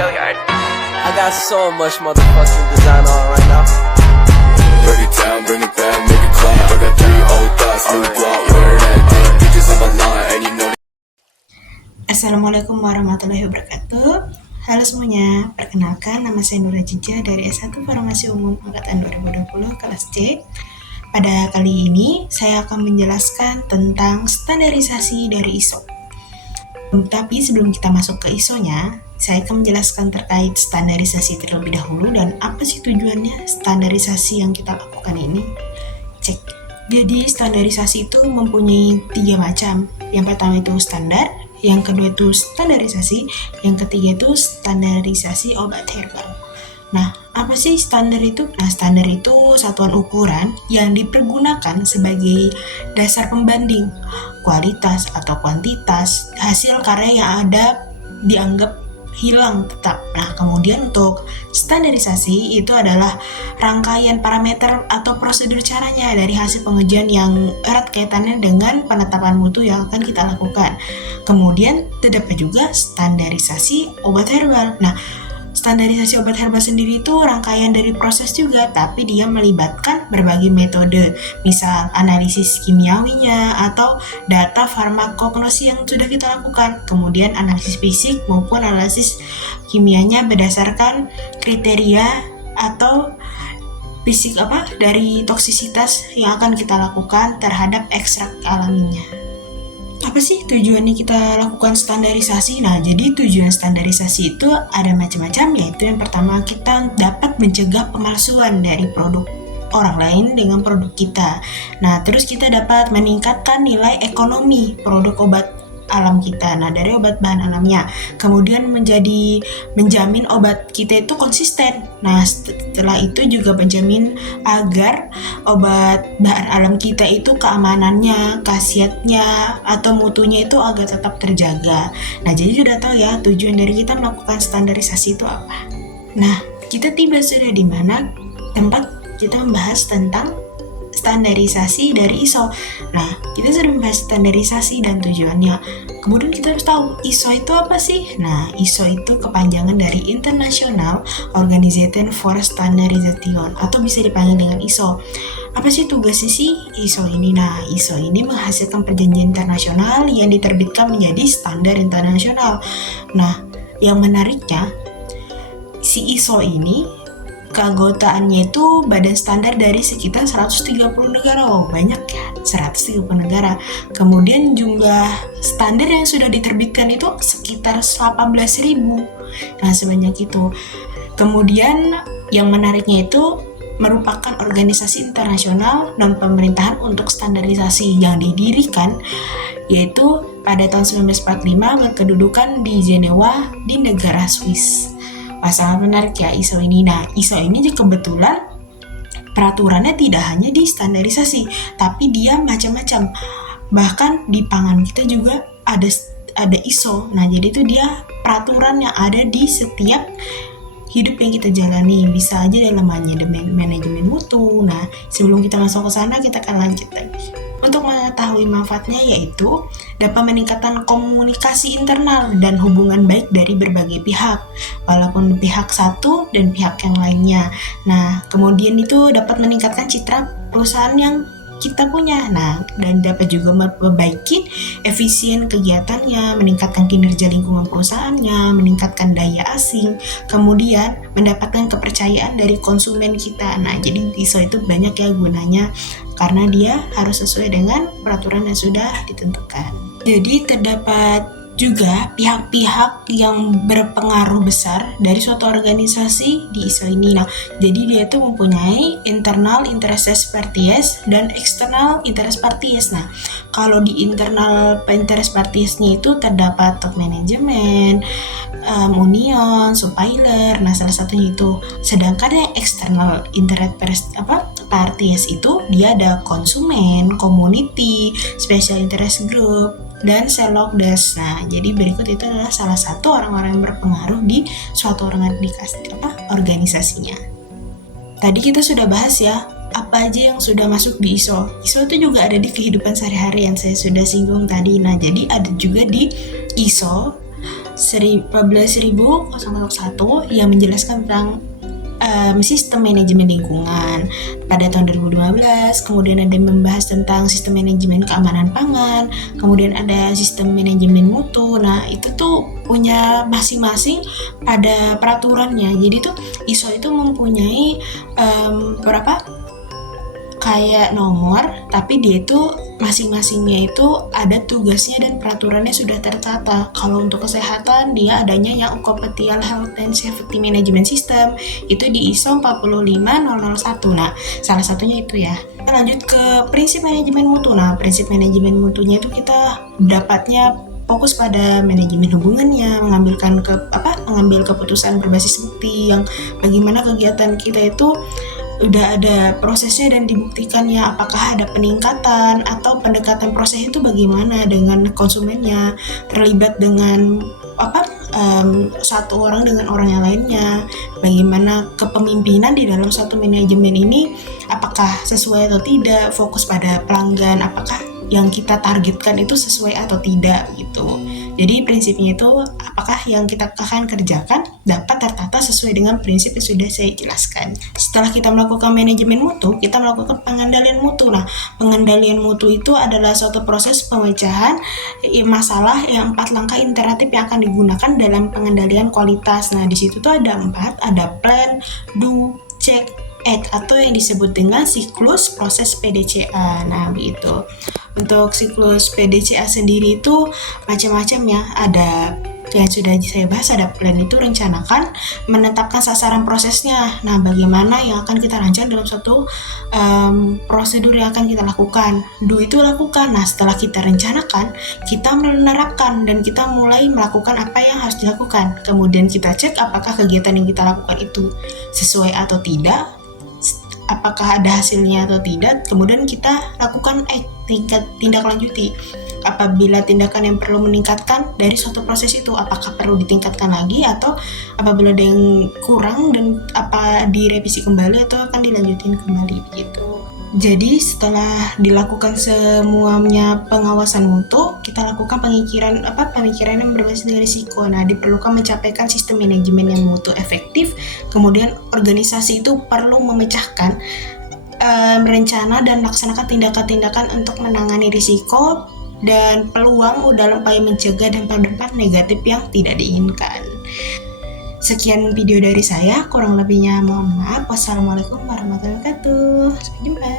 I got so much motherfucking design on right now. Break it down, bring it back, make it clap. I got 3 old thoughts, new guap, wear that dick. Bitches on my line, and you know. Assalamualaikum warahmatullahi wabarakatuh. Halo semuanya, perkenalkan nama saya Nura Jija dari S1 Farmasi Umum Angkatan 2020 kelas C. Pada kali ini saya akan menjelaskan tentang standarisasi dari ISO. Tapi sebelum kita masuk ke ISO-nya, saya akan menjelaskan terkait standarisasi terlebih dahulu dan apa sih tujuannya standarisasi yang kita lakukan ini. Cek. Jadi standarisasi itu mempunyai 3 macam. Yang pertama itu standar, yang kedua itu standarisasi, yang ketiga itu standarisasi obat herbal. Nah, apa sih standar itu? Nah, standar itu satuan ukuran yang dipergunakan sebagai dasar pembanding kualitas atau kuantitas hasil karya yang ada dianggap hilang tetap. Nah, kemudian untuk standarisasi itu adalah rangkaian parameter atau prosedur caranya dari hasil pengujian yang erat kaitannya dengan penetapan mutu yang akan kita lakukan. Kemudian terdapat juga standarisasi obat herbal. Nah, standarisasi obat herbal sendiri itu rangkaian dari proses juga, tapi dia melibatkan berbagai metode, misal analisis kimiawinya atau data farmakognosi yang sudah kita lakukan, kemudian analisis fisik maupun analisis kimianya berdasarkan kriteria atau fisik dari toksisitas yang akan kita lakukan terhadap ekstrak alaminya. Apa sih tujuannya kita lakukan standarisasi? Nah, jadi tujuan standarisasi itu ada macam-macam, yaitu yang pertama kita dapat mencegah pemalsuan dari produk orang lain dengan produk kita. Nah, terus kita dapat meningkatkan nilai ekonomi produk obat alam kita. Nah, dari obat bahan alamnya. Kemudian menjamin obat kita itu konsisten. Nah, setelah itu juga menjamin agar obat bahan alam kita itu keamanannya, khasiatnya, atau mutunya itu agar tetap terjaga. Nah, jadi sudah tahu ya tujuan dari kita melakukan standarisasi itu apa. Nah, kita tiba sudah di mana tempat kita membahas tentang standarisasi dari ISO. Nah, kita sudah membahas standarisasi dan tujuannya. Kemudian kita harus tahu ISO itu apa sih? Nah, ISO itu kepanjangan dari International Organization for Standardization atau bisa dipanggil dengan ISO. Apa sih tugasnya sih ISO ini? Nah, ISO ini menghasilkan perjanjian internasional yang diterbitkan menjadi standar internasional. Nah, yang menariknya si ISO ini keanggotaannya itu badan standar dari sekitar 130 negara. Wow, banyak ya, 130 negara. Kemudian jumlah standar yang sudah diterbitkan itu sekitar 18.000. Nah, sebanyak itu. Kemudian yang menariknya itu merupakan organisasi internasional non-pemerintahan untuk standarisasi yang didirikan yaitu pada tahun 1945 berkedudukan di Jenewa di negara Swiss. Sangat menarik ya ISO ini. Nah, ISO ini juga kebetulan peraturannya tidak hanya di standarisasi, tapi dia macam-macam. Bahkan di pangan kita juga ada ISO. Nah, jadi itu dia peraturan yang ada di setiap hidup yang kita jalani. Bisa aja dalam manajemen mutu. Nah, sebelum kita masuk ke sana, kita akan lanjut lagi. Untuk mengetahui manfaatnya yaitu dapat meningkatkan komunikasi internal dan hubungan baik dari berbagai pihak, walaupun pihak satu dan pihak yang lainnya. Nah, kemudian itu dapat meningkatkan citra perusahaan yang kita punya. Nah, dan dapat juga memperbaiki efisien kegiatannya, meningkatkan kinerja lingkungan perusahaannya, meningkatkan daya asing, kemudian mendapatkan kepercayaan dari konsumen kita. Nah, jadi ISO itu banyak ya gunanya karena dia harus sesuai dengan peraturan yang sudah ditentukan. Jadi terdapat juga pihak-pihak yang berpengaruh besar dari suatu organisasi di ISO ini. Nah, jadi dia itu mempunyai internal interest parties dan external interest parties. Nah, kalau di internal interest parties-nya itu terdapat top management, union, supplier. Nah, salah satunya itu. Sedangkan yang external interest parties itu dia ada konsumen, community, special interest group, dan selokdes. Nah, jadi berikut itu adalah salah satu orang-orang yang berpengaruh di suatu organisasinya. Tadi kita sudah bahas ya, apa aja yang sudah masuk di ISO. ISO itu juga ada di kehidupan sehari-hari yang saya sudah singgung tadi. Nah, jadi ada juga di ISO 14001 yang menjelaskan tentang sistem manajemen lingkungan pada tahun 2015. Kemudian ada yang membahas tentang sistem manajemen keamanan pangan, kemudian ada sistem manajemen mutu. Nah, itu tuh punya masing-masing pada peraturannya. Jadi tuh ISO itu mempunyai berapa kayak nomor, tapi dia itu masing-masingnya itu ada tugasnya dan peraturannya sudah tertata. Kalau untuk kesehatan, dia adanya yang Occupational Health and Safety Management System, itu di ISO 45001. Nah, salah satunya itu ya. Kita lanjut ke prinsip manajemen mutu. Nah, prinsip manajemen mutunya itu kita dapatnya fokus pada manajemen hubungannya, mengambil keputusan berbasis bukti, yang bagaimana kegiatan kita itu udah ada prosesnya dan dibuktikannya, apakah ada peningkatan atau pendekatan proses itu bagaimana dengan konsumennya, terlibat dengan satu orang dengan orang yang lainnya, bagaimana kepemimpinan di dalam satu manajemen ini, apakah sesuai atau tidak, fokus pada pelanggan, apakah yang kita targetkan itu sesuai atau tidak gitu. Jadi prinsipnya itu apakah yang kita akan kerjakan dapat tertata sesuai dengan prinsip yang sudah saya jelaskan. Setelah kita melakukan manajemen mutu, kita melakukan pengendalian mutu. Nah, pengendalian mutu itu adalah suatu proses pemecahan masalah yang 4 langkah iteratif yang akan digunakan dalam pengendalian kualitas. Nah, di situ tuh ada 4, ada plan, do, check, act, atau yang disebut dengan siklus proses PDCA. Nah, begitu. Untuk siklus PDCA sendiri itu macam-macam ya. Ada yang sudah saya bahas, ada plan itu rencanakan, menetapkan sasaran prosesnya. Nah, bagaimana yang akan kita rancang dalam suatu prosedur yang akan kita lakukan. Do itu lakukan. Nah, setelah kita rencanakan, kita menerapkan dan kita mulai melakukan apa yang harus dilakukan. Kemudian kita cek apakah kegiatan yang kita lakukan itu sesuai atau tidak, apakah ada hasilnya atau tidak. Kemudian kita lakukan tindak lanjuti. Apabila tindakan yang perlu meningkatkan dari suatu proses itu, apakah perlu ditingkatkan lagi, atau apabila ada yang kurang dan apa direvisi kembali atau akan dilanjutin kembali begitu. Jadi setelah dilakukan semuanya pengawasan mutu, kita lakukan pemikiran yang berbasis dari risiko. Nah, diperlukan mencapaikan sistem manajemen yang mutu efektif. Kemudian organisasi itu perlu memecahkan merencana dan melaksanakan tindakan-tindakan untuk menangani risiko dan peluang dalam upaya mencegah dampak-dampak negatif yang tidak diinginkan. Sekian video dari saya, kurang lebihnya mohon maaf. Wassalamualaikum warahmatullahi wabarakatuh. Sampai jumpa.